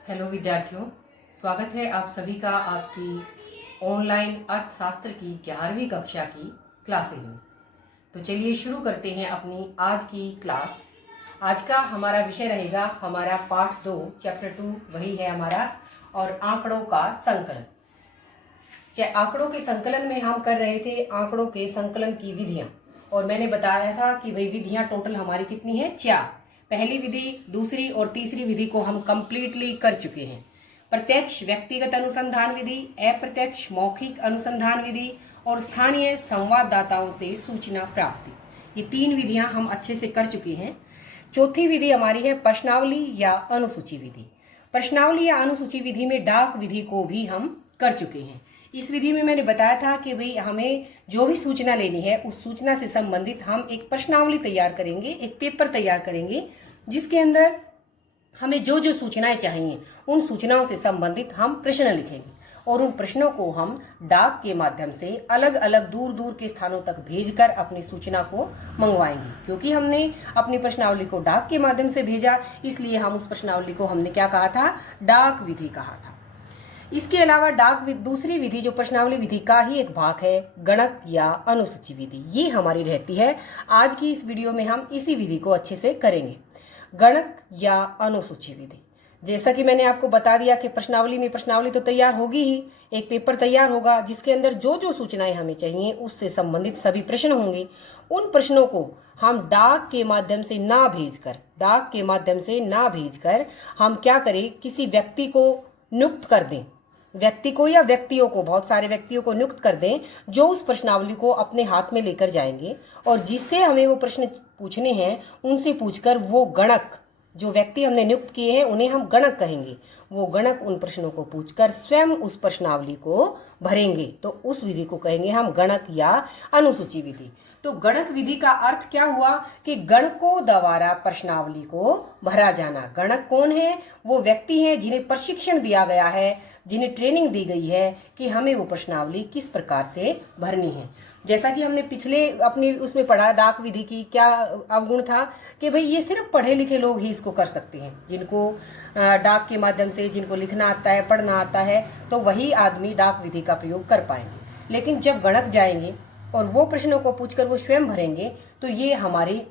Hello विद्यार्थियों, स्वागत है आप सभी का आपकी ऑनलाइन अर्थशास्त्र की 11वीं कक्षा की क्लासेज में। तो चलिए शुरू करते हैं अपनी आज की क्लास। आज का हमारा विषय रहेगा हमारा पाठ 2 चैप्टर 2, वही है हमारा, और आंकड़ों का संकलन। आंकड़ों के संकलन में हम कर रहे थे आंकड़ों के संकलन की विधियां, और मैंने बताया था कि भाई विधियां टोटल हमारी कितनी है, 4। पहली विधि, दूसरी और तीसरी विधि को हम कंप्लीटली कर चुके हैं। प्रत्यक्ष व्यक्तिगत अनुसंधान विधि, अप्रत्यक्ष मौखिक अनुसंधान विधि और स्थानीय संवाददाताओं से सूचना प्राप्ति, ये 3 विधियां हम अच्छे से कर चुके हैं। चौथी विधि हमारी है प्रश्नावली या अनुसूची विधि। प्रश्नावली या अनुसूची विधि में डाक विधि को भी हम कर चुके हैं। इस विधि में मैंने बताया था कि भाई हमें जो भी सूचना लेनी है उस सूचना से संबंधित हम एक प्रश्नावली तैयार करेंगे, एक पेपर तैयार करेंगे, जिसके अंदर हमें जो जो सूचनाएं चाहिए उन सूचनाओं से संबंधित हम प्रश्न लिखेंगे, और उन प्रश्नों को हम डाक के माध्यम से अलग अलग दूर दूर के स्थानों तक भेजकर अपनी सूचना को मंगवाएंगे। क्योंकि हमने अपनी प्रश्नावली को डाक के माध्यम से भेजा, इसलिए हम उस प्रश्नावली को हमने क्या कहा था, डाक विधि कहा था। इसके अलावा दूसरी विधि जो प्रश्नावली विधि का ही एक भाग है, गणक या अनुसूची विधि, ये हमारी रहती है। आज की इस वीडियो में हम इसी विधि को अच्छे से करेंगे, गणक या अनुसूची विधि। जैसा कि मैंने आपको बता दिया कि प्रश्नावली तो तैयार होगी ही, एक पेपर तैयार होगा जिसके अंदर जो जो सूचनाएं हमें चाहिए उससे संबंधित सभी प्रश्न होंगे। उन प्रश्नों को हम डाक के माध्यम से ना भेजकर हम क्या करें, किसी व्यक्ति को नियुक्त कर दें, व्यक्ति को या व्यक्तियों को, बहुत सारे व्यक्तियों को नियुक्त कर दें जो उस प्रश्नावली को अपने हाथ में लेकर जाएंगे, और जिससे हमें वो प्रश्न पूछने हैं उनसे पूछकर वो गणक, जो व्यक्ति हमने नियुक्त किए हैं उन्हें हम गणक कहेंगे, वो गणक उन प्रश्नों को पूछकर स्वयं उस प्रश्नावली को भरेंगे। तो उस विधि को कहेंगे हम गणक या अनुसूची विधि। तो गणक विधि का अर्थ क्या हुआ कि गणकों द्वारा प्रश्नावली को भरा जाना। गणक कौन है, वो व्यक्ति हैं जिन्हें प्रशिक्षण दिया गया है, जिन्हें ट्रेनिंग दी गई है कि हमें वो प्रश्नावली किस प्रकार से भरनी है। जैसा कि हमने पिछले अपनी उसमें पढ़ा, डाक विधि की क्या अवगुण था कि भाई ये सिर्फ पढ़े लिखे लोग ही इसको कर सकते हैं, जिनको डाक के माध्यम से, जिनको लिखना आता है, पढ़ना आता है, तो वही आदमी डाक विधि का प्रयोग कर पाएंगे। लेकिन जब गणक जाएंगे और वो प्रश्नों को पूछकर वो स्वयं भरेंगे, तो ये हमारी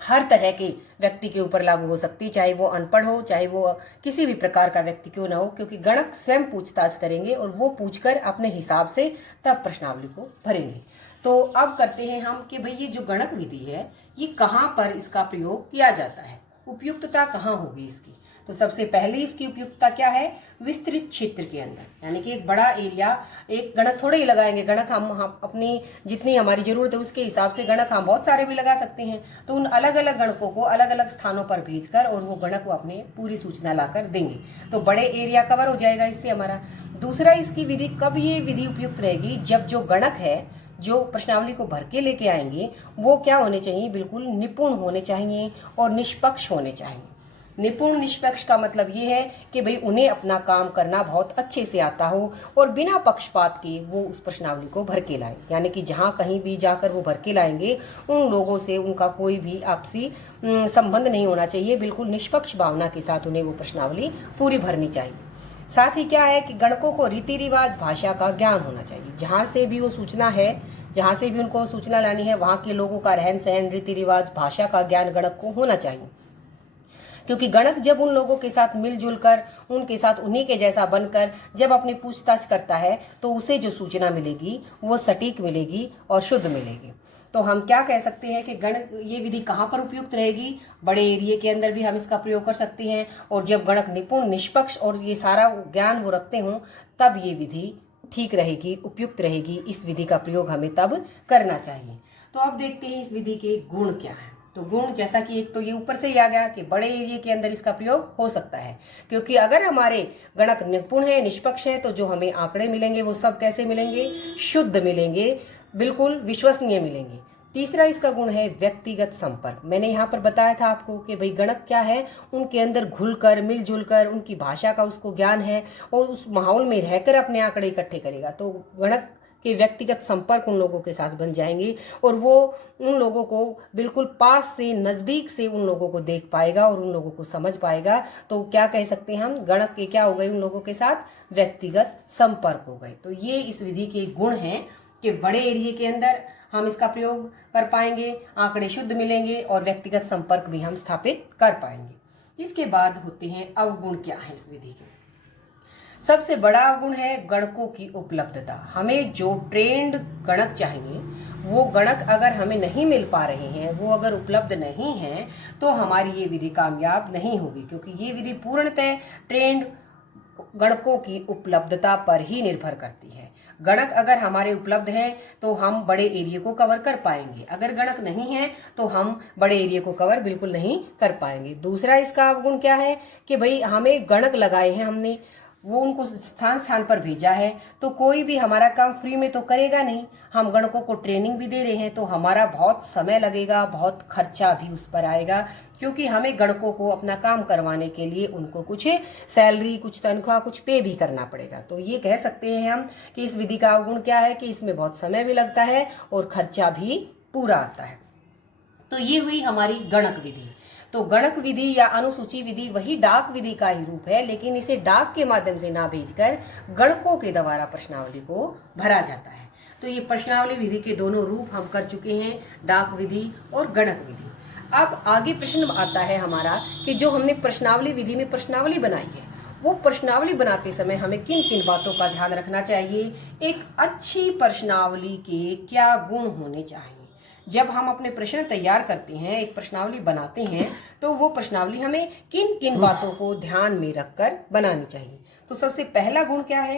हर तरह के व्यक्ति के ऊपर लागू हो सकती है, चाहे वो अनपढ़ हो, चाहे वो किसी भी प्रकार का व्यक्ति क्यों ना हो, क्योंकि गणक स्वयं पूछताछ करेंगे और वो पूछकर अपने हिसाब से तब प्रश्नावली को भरेंगे। तो अब करते हैं हम कि भाई ये जो गणक विधि है ये कहाँ पर इसका प्रयोग किया जाता है, उपयुक्तता कहाँ होगी इसकी। तो सबसे पहले इसकी उपयुक्तता क्या है, विस्तृत क्षेत्र के अंदर, यानी कि एक बड़ा एरिया, एक गणक थोड़े ही लगाएंगे, गणक हम अपनी जितनी हमारी जरूरत है उसके हिसाब से गणक हम बहुत सारे भी लगा सकते हैं। तो उन अलग अलग गणकों को अलग अलग स्थानों पर भेजकर और वो गणक को अपने पूरी सूचना लाकर देंगे, तो बड़े एरिया कवर हो जाएगा इससे हमारा। दूसरा, इसकी विधि कब ये विधि उपयुक्त रहेगी, जब जो गणक है, जो प्रश्नावली को भर के लेके आएंगे, वो क्या होने चाहिए, बिल्कुल निपुण होने चाहिए और निष्पक्ष होने चाहिए। निपुण निष्पक्ष का मतलब ये है कि भाई उन्हें अपना काम करना बहुत अच्छे से आता हो और बिना पक्षपात के वो उस प्रश्नावली को भर के लाएं, यानी कि जहाँ कहीं भी जाकर वो भर के लाएंगे उन लोगों से उनका कोई भी आपसी संबंध नहीं होना चाहिए, बिल्कुल निष्पक्ष भावना के साथ उन्हें वो प्रश्नावली पूरी भरनी चाहिए। साथ ही क्या है कि गणकों को रीति रिवाज भाषा का ज्ञान होना चाहिए, जहाँ से भी वो सूचना है, जहाँ से भी उनको सूचना लानी है, वहाँ के लोगों का रहन सहन, रीति रिवाज, भाषा का ज्ञान गणक को होना चाहिए। क्योंकि गणक जब उन लोगों के साथ मिलजुल कर, उनके साथ उन्हीं के जैसा बनकर जब अपनी पूछताछ करता है, तो उसे जो सूचना मिलेगी वो सटीक मिलेगी और शुद्ध मिलेगी। तो हम क्या कह सकते हैं कि गणक ये विधि कहाँ पर उपयुक्त रहेगी, बड़े एरिया के अंदर भी हम इसका प्रयोग कर सकते हैं, और जब गणक निपुण निष्पक्ष और ये सारा ज्ञान वो रखते हों तब ये विधि ठीक रहेगी, उपयुक्त रहेगी। इस विधि का प्रयोग हमें तब करना चाहिए। तो अब देखते हैं इस विधि के गुण क्या है। तो गुण, जैसा कि एक तो ये ऊपर से ही आ गया कि बड़े एरिया के अंदर इसका प्रयोग हो सकता है, क्योंकि अगर हमारे गणक निपुण है, निष्पक्ष है, तो जो हमें आंकड़े मिलेंगे वो सब कैसे मिलेंगे, शुद्ध मिलेंगे, बिल्कुल विश्वसनीय मिलेंगे। तीसरा इसका गुण है व्यक्तिगत संपर्क। मैंने यहाँ पर बताया था आपको कि भाई गणक क्या है, उनके अंदर घुलकर मिलजुल कर उनकी भाषा का उसको ज्ञान है और उस माहौल में रहकर अपने आंकड़े इकट्ठे करेगा। तो गणक कि व्यक्तिगत संपर्क उन लोगों के साथ बन जाएंगे और वो उन लोगों को बिल्कुल पास से, नज़दीक से उन लोगों को देख पाएगा और उन लोगों को समझ पाएगा। तो क्या कह सकते हैं हम, गणक के क्या हो गए, उन लोगों के साथ व्यक्तिगत संपर्क हो गए। तो ये इस विधि के गुण हैं कि बड़े एरिया के अंदर हम इसका प्रयोग कर पाएंगे, आंकड़े शुद्ध मिलेंगे और व्यक्तिगत संपर्क भी हम स्थापित कर पाएंगे। इसके बाद होते हैं अवगुण। क्या है इस विधि के? सबसे बड़ा अवगुण है गणकों की उपलब्धता। हमें जो ट्रेंड गणक चाहिए वो गणक अगर हमें नहीं मिल पा रहे हैं, वो अगर उपलब्ध नहीं हैं, तो हमारी ये विधि कामयाब नहीं होगी, क्योंकि ये विधि पूर्णतः ट्रेंड गणकों की उपलब्धता पर ही निर्भर करती है। गणक अगर हमारे उपलब्ध हैं तो हम बड़े एरिया को कवर कर पाएंगे, अगर गणक नहीं है तो हम बड़े एरिया को कवर बिल्कुल नहीं कर पाएंगे। दूसरा इसका अवगुण क्या है कि भाई हमें गणक लगाए हैं, हमने वो उनको स्थान स्थान पर भेजा है, तो कोई भी हमारा काम फ्री में तो करेगा नहीं। हम गणकों को ट्रेनिंग भी दे रहे हैं तो हमारा बहुत समय लगेगा, बहुत खर्चा भी उस पर आएगा, क्योंकि हमें गणकों को अपना काम करवाने के लिए उनको कुछ सैलरी, कुछ तनख्वाह, कुछ पे भी करना पड़ेगा। तो ये कह सकते हैं हम कि इस विधि का अवगुण क्या है कि इसमें बहुत समय भी लगता है और खर्चा भी पूरा आता है। तो ये हुई हमारी गणक विधि। तो गणक विधि या अनुसूची विधि वही डाक विधि का ही रूप है, लेकिन इसे डाक के माध्यम से ना भेजकर गणकों के द्वारा प्रश्नावली को भरा जाता है। तो ये प्रश्नावली विधि के दोनों रूप हम कर चुके हैं, डाक विधि और गणक विधि। अब आगे प्रश्न आता है हमारा कि जो हमने प्रश्नावली विधि में प्रश्नावली बनाई है, वो प्रश्नावली बनाते समय हमें किन किन बातों का ध्यान रखना चाहिए। एक अच्छी प्रश्नावली के क्या गुण होने चाहिए। जब हम अपने प्रश्न तैयार करते हैं, एक प्रश्नावली बनाते हैं, तो वो प्रश्नावली हमें किन किन बातों को ध्यान में रखकर बनानी चाहिए। तो सबसे पहला गुण क्या है?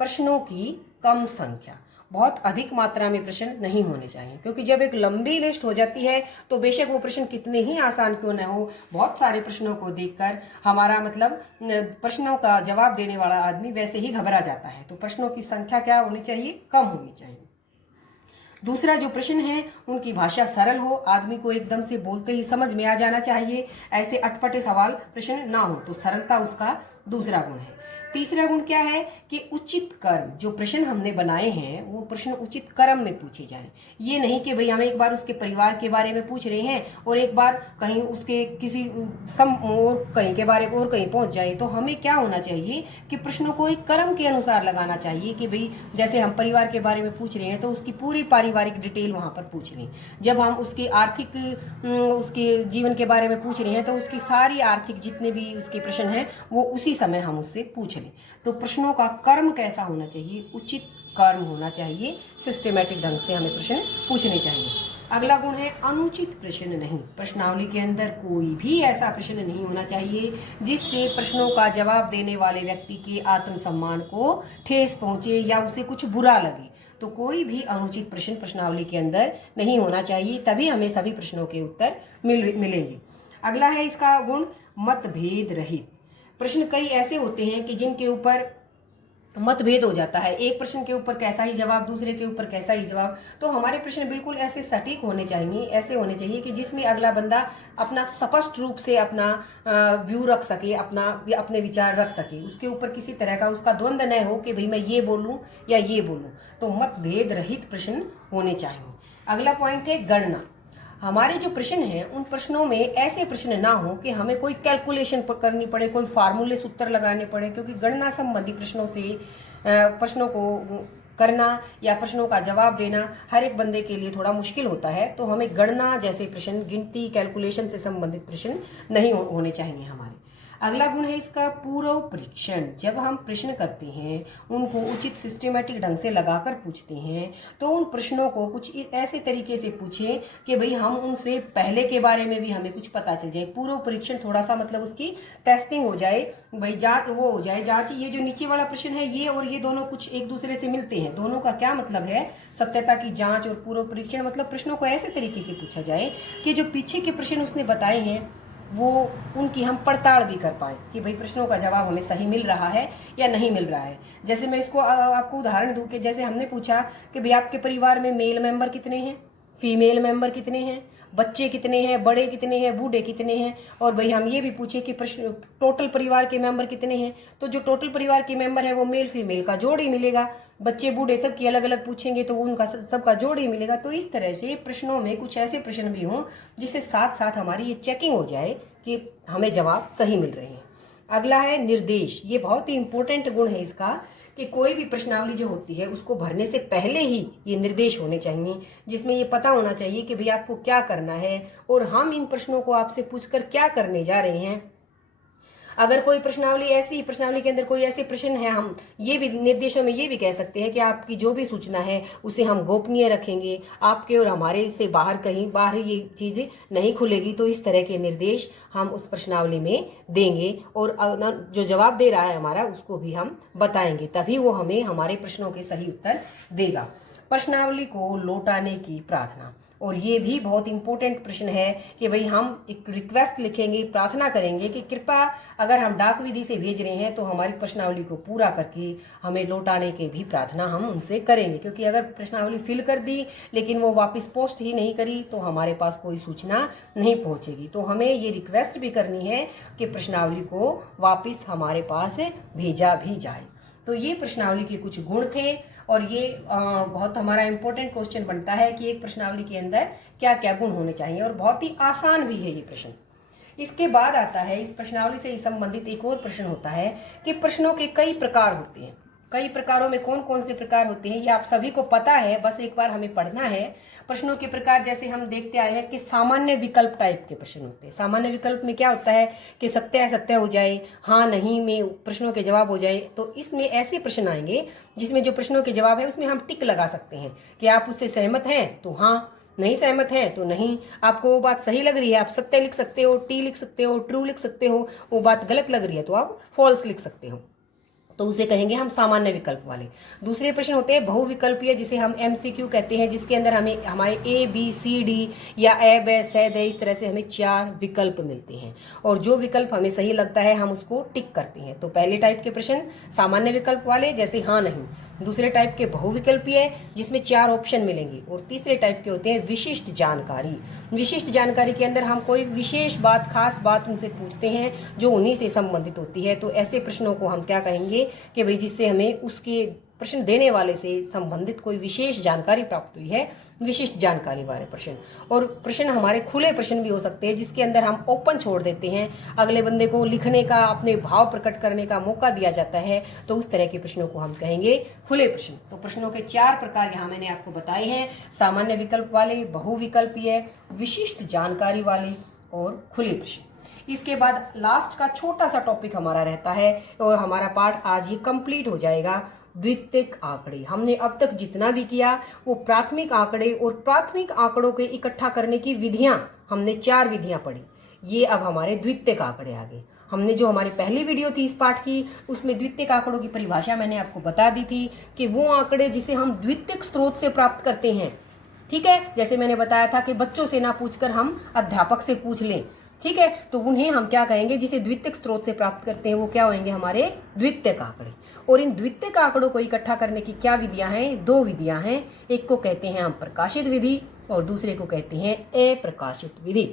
प्रश्नों की कम संख्या। बहुत अधिक मात्रा में प्रश्न नहीं होने चाहिए, क्योंकि जब एक लंबी लिस्ट हो जाती है तो बेशक वो प्रश्न कितने ही आसान क्यों न हो, बहुत सारे प्रश्नों को देखकर हमारा मतलब प्रश्नों का जवाब देने वाला आदमी वैसे ही घबरा जाता है। तो प्रश्नों की संख्या क्या होनी चाहिए? कम होनी चाहिए। दूसरा, जो प्रश्न है उनकी भाषा सरल हो, आदमी को एकदम से बोलते ही समझ में आ जाना चाहिए, ऐसे अटपटे सवाल प्रश्न ना हो, तो सरलता उसका दूसरा गुण है। तीसरा गुण क्या है कि उचित कर्म। जो प्रश्न हमने बनाए हैं वो प्रश्न उचित कर्म में पूछे जाएं। ये नहीं कि भाई हमें एक बार उसके परिवार के बारे में पूछ रहे हैं और एक बार कहीं उसके किसी और कहीं के बारे में और कहीं पहुंच जाए। तो हमें क्या होना चाहिए कि प्रश्नों को एक कर्म के अनुसार लगाना चाहिए कि भाई जैसे हम परिवार के बारे में पूछ रहे हैं तो उसकी पूरी पारिवारिक डिटेल वहां पर पूछ लें। जब हम उसके आर्थिक उसके जीवन के बारे में पूछ रहे हैं तो उसकी सारी आर्थिक जितने भी उसके प्रश्न हैं वो उसी समय हम उससे पूछ लें। तो प्रश्नों का कर्म कैसा होना चाहिए? उचित कर्म होना चाहिए, सिस्टमेटिक ढंग से हमें प्रश्न पूछने चाहिए। अगला गुण है अनुचित प्रश्न नहीं। प्रश्नावली के अंदर कोई भी ऐसा प्रश्न नहीं होना चाहिए जिससे प्रश्नों का जवाब देने वाले व्यक्ति के आत्मसम्मान को ठेस पहुंचे या उसे कुछ बुरा लगे। तो कोई भी अनुचित प्रश्न प्रश्नावली के अंदर नहीं होना चाहिए, तभी हमें सभी प्रश्नों के उत्तर मिलेंगे। अगला है इसका गुण मतभेद रहित। प्रश्न कई ऐसे होते हैं कि जिनके ऊपर मतभेद हो जाता है, एक प्रश्न के ऊपर कैसा ही जवाब, दूसरे के ऊपर कैसा ही जवाब। तो हमारे प्रश्न बिल्कुल ऐसे सटीक होने चाहिए, ऐसे होने चाहिए कि जिसमें अगला बंदा अपना स्पष्ट रूप से अपना व्यू रख सके, अपने विचार रख सके, उसके ऊपर किसी तरह का उसका द्वंद्व न हो कि भाई मैं ये बोलूं या ये बोलूं। तो मतभेद रहित प्रश्न होने चाहिए। अगला पॉइंट है गणना। हमारे जो प्रश्न हैं उन प्रश्नों में ऐसे प्रश्न ना हो कि हमें कोई कैलकुलेशन करनी पड़े, कोई फार्मूले से उत्तर लगाने पड़े, क्योंकि गणना संबंधी प्रश्नों से प्रश्नों को करना या प्रश्नों का जवाब देना हर एक बंदे के लिए थोड़ा मुश्किल होता है। तो हमें गणना जैसे प्रश्न, गिनती, कैलकुलेशन से संबंधित प्रश्न नहीं होने चाहिए हमारे। अगला गुण है इसका पूर्व परीक्षण। जब हम प्रश्न करते हैं उनको उचित सिस्टमेटिक ढंग से लगाकर पूछते हैं तो उन प्रश्नों को कुछ ऐसे तरीके से पूछें कि भाई हम उनसे पहले के बारे में भी हमें कुछ पता चल जाए। पूर्व परीक्षण थोड़ा सा मतलब उसकी टेस्टिंग हो जाए, भाई जांच वो हो जाए, जांच ये जो नीचे वाला प्रश्न है ये और ये दोनों कुछ एक दूसरे से मिलते हैं, दोनों का क्या मतलब है, सत्यता की जांच और पूर्व परीक्षण। मतलब प्रश्नों को ऐसे तरीके से पूछा जाए कि जो पीछे के प्रश्न उसने बताए हैं वो उनकी हम पड़ताल भी कर पाएं कि भाई प्रश्नों का जवाब हमें सही मिल रहा है या नहीं मिल रहा है। जैसे मैं इसको आपको उदाहरण दूं कि जैसे हमने पूछा कि भाई आपके परिवार में मेल मेंबर कितने हैं, फीमेल मेंबर कितने हैं, बच्चे कितने हैं, बड़े कितने हैं, बूढ़े कितने हैं। और भाई हम ये भी पूछे कि प्रश्न टोटल परिवार के मेंबर कितने हैं, तो जो टोटल परिवार के मेंबर है वो मेल फीमेल का जोड़ ही मिलेगा। बच्चे बूढ़े सबकी अलग अलग पूछेंगे तो उनका सबका जोड़ ही मिलेगा। तो इस तरह से प्रश्नों में कुछ ऐसे प्रश्न भी हों जिससे साथ साथ हमारी ये चेकिंग हो जाए कि हमें जवाब सही मिल रहे हैं। अगला है निर्देश। ये बहुत ही इंपॉर्टेंट गुण है इसका कि कोई भी प्रश्नावली जो होती है उसको भरने से पहले ही ये निर्देश होने चाहिए, जिसमें ये पता होना चाहिए कि भाई आपको क्या करना है और हम इन प्रश्नों को आपसे पूछकर क्या करने जा रहे हैं। अगर कोई प्रश्नावली के अंदर कोई ऐसे प्रश्न है, हम ये भी निर्देशों में ये भी कह सकते हैं कि आपकी जो भी सूचना है उसे हम गोपनीय रखेंगे, आपके और हमारे से बाहर कहीं बाहर ये चीज़ नहीं खुलेगी। तो इस तरह के निर्देश हम उस प्रश्नावली में देंगे और जो जवाब दे रहा है हमारा उसको भी हम बताएंगे, तभी वो हमें हमारे प्रश्नों के सही उत्तर देगा। प्रश्नावली को लौटाने की प्रार्थना, और ये भी बहुत इंपॉर्टेंट प्रश्न है कि भाई हम एक रिक्वेस्ट लिखेंगे, प्रार्थना करेंगे कि कृपया अगर हम डाक विधि से भेज रहे हैं तो हमारी प्रश्नावली को पूरा करके हमें लौटाने की भी प्रार्थना हम उनसे करेंगे, क्योंकि अगर प्रश्नावली फिल कर दी लेकिन वो वापस पोस्ट ही नहीं करी तो हमारे पास कोई सूचना नहीं पहुंचेगी। तो हमें ये रिक्वेस्ट भी करनी है कि प्रश्नावली को वापस हमारे पास भेजा भी जाए। तो ये प्रश्नावली के कुछ गुण थे और ये बहुत हमारा इंपॉर्टेंट क्वेश्चन बनता है कि एक प्रश्नावली के अंदर क्या क्या गुण होने चाहिए, और बहुत ही आसान भी है ये प्रश्न। इसके बाद आता है इस प्रश्नावली से संबंधित एक और प्रश्न होता है कि प्रश्नों के कई प्रकार होते हैं। कई प्रकारों में कौन कौन से प्रकार होते हैं ये आप सभी को पता है, बस एक बार हमें पढ़ना है। प्रश्नों के प्रकार जैसे हम देखते आए हैं कि सामान्य विकल्प टाइप के प्रश्न होते हैं। सामान्य विकल्प में क्या होता है कि सत्य असत्य हो जाए, हाँ नहीं में प्रश्नों के जवाब हो जाए। तो इसमें ऐसे प्रश्न आएंगे जिसमें जो प्रश्नों के जवाब है उसमें हम टिक लगा सकते हैं कि आप उससे सहमत हैं तो हाँ, नहीं सहमत हैं तो नहीं। आपको वो बात सही लग रही है आप सत्य लिख सकते हो, टी लिख सकते हो, ट्रू लिख सकते हो। वो बात गलत लग रही है तो आप फॉल्स लिख सकते हो, तो उसे कहेंगे हम सामान्य विकल्प वाले। दूसरे प्रश्न होते हैं बहुविकल्पीय, जिसे हम एमसीक्यू कहते हैं, जिसके अंदर हमें हमारे ए बी सी डी या ए ब स द इस तरह से हमें 4 विकल्प मिलते हैं और जो विकल्प हमें सही लगता है हम उसको टिक करते हैं। तो पहले टाइप के प्रश्न सामान्य विकल्प वाले जैसे हाँ नहीं। दूसरे टाइप के बहुविकल्पीय जिसमें 4 ऑप्शन मिलेंगे। और तीसरे टाइप के होते हैं विशिष्ट जानकारी। विशिष्ट जानकारी के अंदर हम कोई विशेष बात, खास बात उनसे पूछते हैं जो उन्हीं से संबंधित होती है। तो ऐसे प्रश्नों को हम क्या कहेंगे कि भाई जिससे हमें उसके प्रश्न देने वाले से संबंधित कोई विशेष जानकारी प्राप्त हुई है, विशिष्ट जानकारी वाले प्रश्न। और प्रश्न हमारे खुले प्रश्न भी हो सकते हैं जिसके अंदर हम ओपन छोड़ देते हैं, अगले बंदे को लिखने का, अपने भाव प्रकट करने का मौका दिया जाता है। तो उस तरह के प्रश्नों को हम कहेंगे खुले प्रश्न। तो प्रश्नों के 4 प्रकार यहाँ मैंने आपको बताए हैं, सामान्य विकल्प वाले, बहुविकल्पीय, विशिष्ट जानकारी वाले और खुले प्रश्न। इसके बाद लास्ट का छोटा सा टॉपिक हमारा रहता है और हमारा पार्ट आज ये कंप्लीट हो जाएगा, द्वितीयक आंकड़े। हमने अब तक जितना भी किया वो प्राथमिक आंकड़े और प्राथमिक आंकड़ों के इकट्ठा करने की विधियां, हमने 4 विधियां पढ़ी। ये अब हमारे द्वितीयक आंकड़े आ गए। हमने जो हमारी पहली वीडियो थी इस पाठ की उसमें द्वितीयक आंकड़ों की परिभाषा मैंने आपको बता दी थी कि वो आंकड़े जिसे हम द्वितीयक स्रोत से प्राप्त करते हैं। ठीक है, जैसे मैंने बताया था कि बच्चों से ना पूछकर हम अध्यापक से पूछ लें। ठीक है, तो उन्हें हम क्या कहेंगे, जिसे द्वितीयक स्रोत से प्राप्त करते हैं वो क्या होंगे, हमारे द्वितीयक आंकड़े। और इन द्वितीयक आंकड़ों को इकट्ठा करने की क्या विधियां हैं, 2 विधियां हैं। एक को कहते हैं हम प्रकाशित विधि और दूसरे को कहते हैं अप्रकाशित विधि।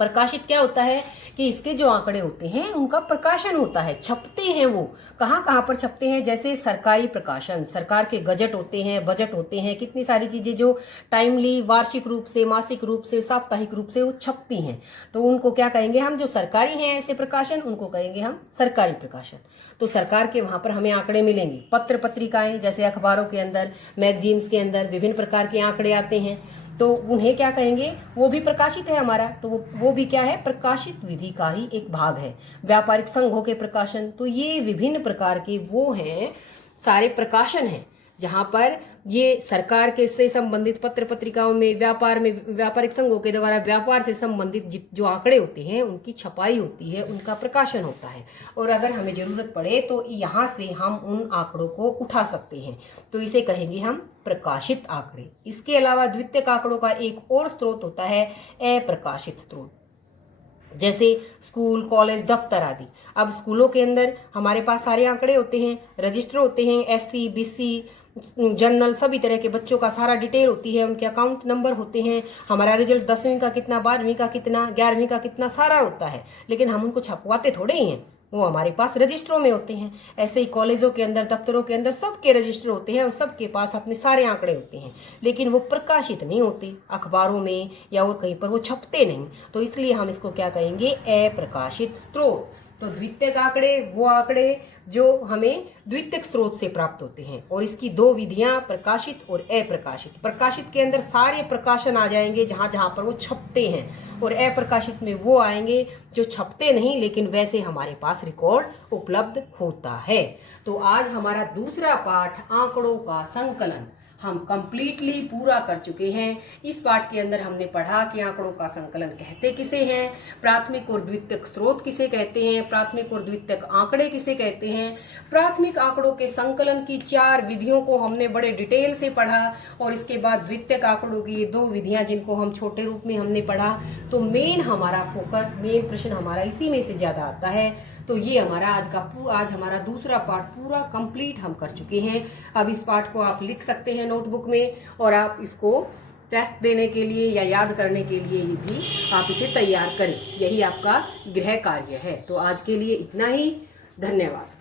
प्रकाशित क्या होता है कि इसके जो आंकड़े होते हैं उनका प्रकाशन होता है, छपते हैं। वो कहाँ कहाँ पर छपते हैं, जैसे सरकारी प्रकाशन, सरकार के गजट होते हैं, बजट होते हैं, कितनी सारी चीजें जो टाइमली वार्षिक रूप से, मासिक रूप से, साप्ताहिक रूप से वो छपती हैं। तो उनको क्या कहेंगे हम, जो सरकारी हैं ऐसे प्रकाशन, उनको कहेंगे हम सरकारी प्रकाशन। तो सरकार के वहां पर हमें आंकड़े मिलेंगे। पत्र पत्रिकाएं जैसे अखबारों के अंदर, मैगजीन्स के अंदर विभिन्न प्रकार के आंकड़े आते हैं, तो उन्हें क्या कहेंगे, वो भी प्रकाशित है हमारा। तो वो भी क्या है, प्रकाशित विधि का ही एक भाग है। व्यापारिक संघों के प्रकाशन, तो ये विभिन्न प्रकार के वो हैं, सारे प्रकाशन हैं जहां पर ये सरकार के से संबंधित पत्र पत्रिकाओं में, व्यापार में, व्यापारिक संघों के द्वारा व्यापार से संबंधित जो आंकड़े होते हैं उनकी छपाई होती है, उनका प्रकाशन होता है। और अगर हमें जरूरत पड़े तो यहाँ से हम उन आंकड़ों को उठा सकते हैं, तो इसे कहेंगे हम प्रकाशित आंकड़े। इसके अलावा द्वितीयक आंकड़ों का एक और स्रोत होता है अप्रकाशित स्रोत, जैसे स्कूल, कॉलेज, दफ्तर आदि। अब स्कूलों के अंदर हमारे पास सारे आंकड़े होते हैं, रजिस्टर होते हैं, SC, BC, जनरल सभी तरह के बच्चों का सारा डिटेल होती है, उनके अकाउंट नंबर होते हैं, हमारा रिजल्ट 10वीं का कितना, 12वीं का कितना, 11वीं का कितना, सारा होता है। लेकिन हम उनको छपवाते थोड़े ही हैं, वो हमारे पास रजिस्टरों में होते हैं। ऐसे ही कॉलेजों के अंदर, दफ्तरों के अंदर सबके रजिस्टर होते हैं और सबके पास अपने सारे आंकड़े होते हैं, लेकिन वो प्रकाशित नहीं होते अखबारों में या और कहीं पर, वो छपते नहीं। तो इसलिए हम इसको क्या कहेंगे, अप्रकाशित स्रोत। तो द्वितीयक आंकड़े वो आंकड़े जो हमें द्वितीयक स्रोत से प्राप्त होते हैं, और इसकी दो विधियां, प्रकाशित और अप्रकाशित। प्रकाशित के अंदर सारे प्रकाशन आ जाएंगे जहां जहां पर वो छपते हैं, और अप्रकाशित में वो आएंगे जो छपते नहीं लेकिन वैसे हमारे पास रिकॉर्ड उपलब्ध होता है। तो आज हमारा दूसरा पाठ आंकड़ों का संकलन हम कंप्लीटली पूरा कर चुके हैं। इस पाठ के अंदर हमने पढ़ा कि आंकड़ों का संकलन कहते किसे हैं, प्राथमिक और द्वितीयक स्रोत किसे कहते हैं, प्राथमिक और द्वितीयक आंकड़े किसे कहते हैं। प्राथमिक आंकड़ों के संकलन की 4 विधियों को हमने बड़े डिटेल से पढ़ा, और इसके बाद द्वितीयक आंकड़ों की 2 विधियां जिनको हम छोटे रूप में हमने पढ़ा। तो मेन हमारा फोकस, मेन प्रश्न हमारा इसी में से ज्यादा आता है। तो ये हमारा आज हमारा दूसरा पाठ पूरा कंप्लीट हम कर चुके हैं। अब इस पाठ को आप लिख सकते हैं नोटबुक में, और आप इसको टेस्ट देने के लिए या याद करने के लिए भी आप इसे तैयार करें। यही आपका गृह कार्य है। तो आज के लिए इतना ही। धन्यवाद।